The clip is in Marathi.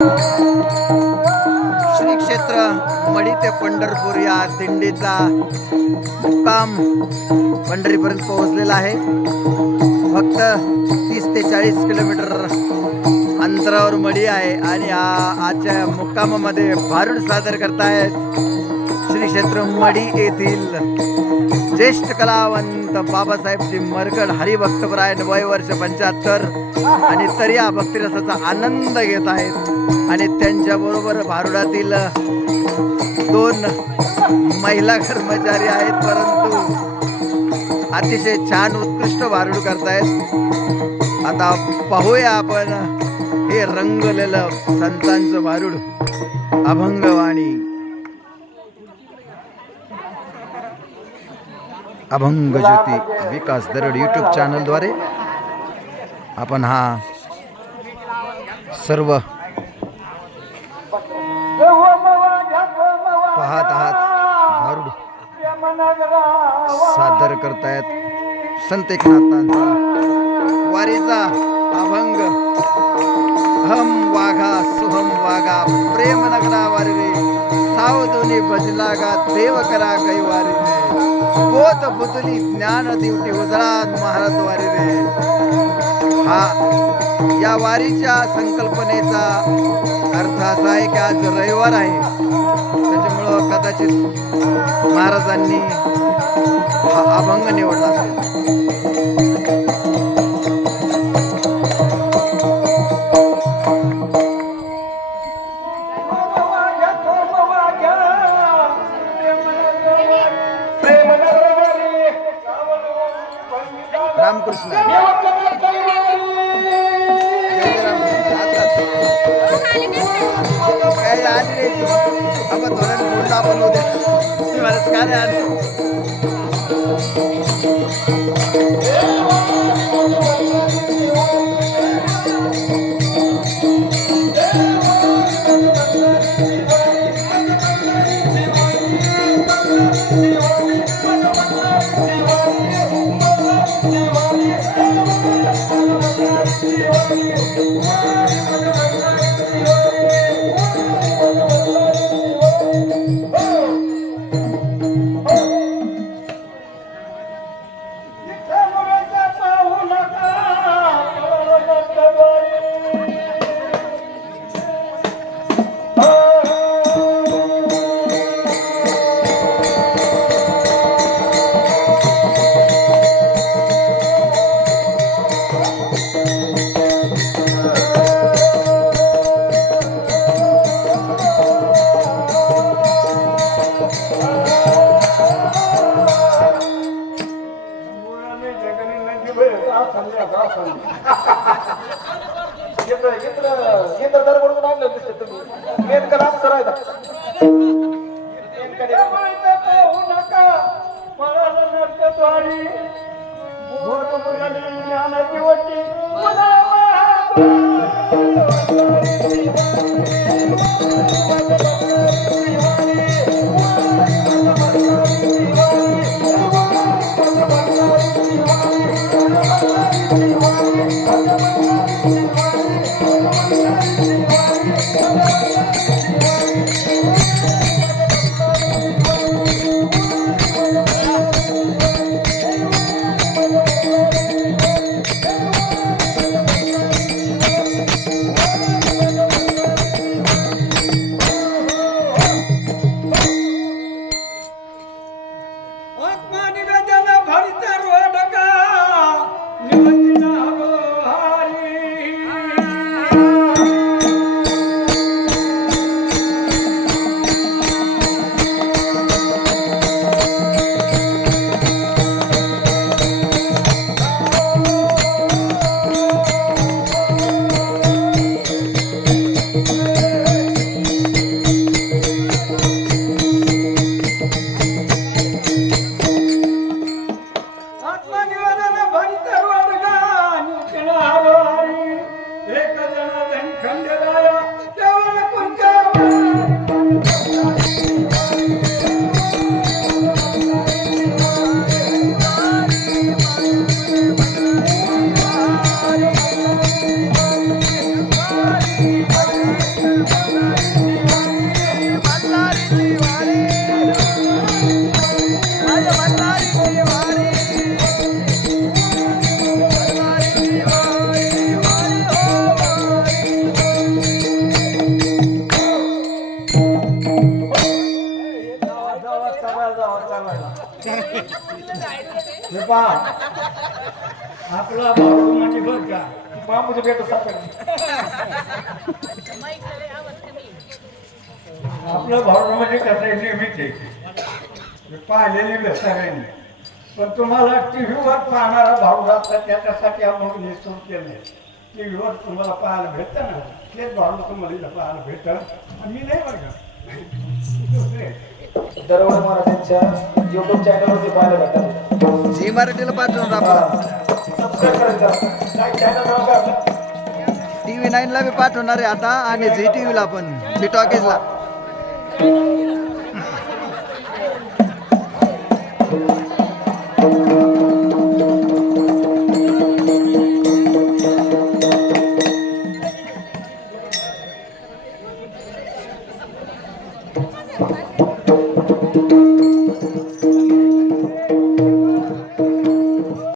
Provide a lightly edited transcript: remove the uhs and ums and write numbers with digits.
श्री क्षेत्र मढी ते पंढरपूर या दिंडीचा मुक्काम पंढरीपर्यंत पोहोचलेला आहे. फक्त 30 ते 40 किलोमीटर अंतरावर मढी आहे आणि आजच्या मुक्कामामध्ये भारूड सादर करतायत श्री क्षेत्र मढी येथील ज्येष्ठ कलावंत बाबासाहेबजी मरकड हरिभक्तपरायण वय वर्ष 75 आणि तरी या भक्तिरसाचा आनंद घेत आहेत. आणि त्यांच्याबरोबर भारुडातील 2 महिला कर्मचारी आहेत, परंतु अतिशय छान उत्कृष्ट भारुड करतायत. आता पाहूया आपण हे रंगलेलं संतांचं भारुड अभंगवाणी. अभंग ज्योती विकास दरड यूट्यूब चॅनलद्वारे आपण हा सर्व पाहत आहात. भारुड सादर करतायत संत एकनाथांचा वारीचा अभंग. हम वाघा सुहम वाघा प्रेम नगरा वारी रे, सावधुनी भजला गा देव करा कैवारी रे, पोत पुतली ज्ञान दिवटी उजळात महाराज वारी रे. हा या वारीच्या संकल्पनेचा अर्थ असा आहे की आज रविवार आहे, त्याच्यामुळं कदाचित महाराजांनी हा अभंग निवडला असेल. रामकृष्ण काय आले आपण थोड्या बोलता आपण उद्या तुम्हालाच काय आले. हे पहा आपला भाऊ म्हणजे बघ का बांबूचं बेट सापड आपलं भाऊ म्हणजे कसं आहे नेहमीच आहे पाहिलेले सगळ्यांनी पण तुम्हाला टीव्हीवर पाहणारा भाऊ राहता त्याच्यासाठी आपण हे सुरू केलं टीव्हीवर तुम्हाला पाहायला भेटतं ना तेच भाऊ तुम्हाला इथं पाहायला भेटतं मी नाही बरं का दुसरे दरवड महाराजांच्या युट्यूब चॅनलवरती पाहायला भेटतात. झी मराठीला पाठवून आपण सबस्क्राईब करायचं काय चॅनल नाव काय आपलं? TV9 ला बी पाठवणार आहे आता आणि झी टीव्हीला पण झी टॉकीजला.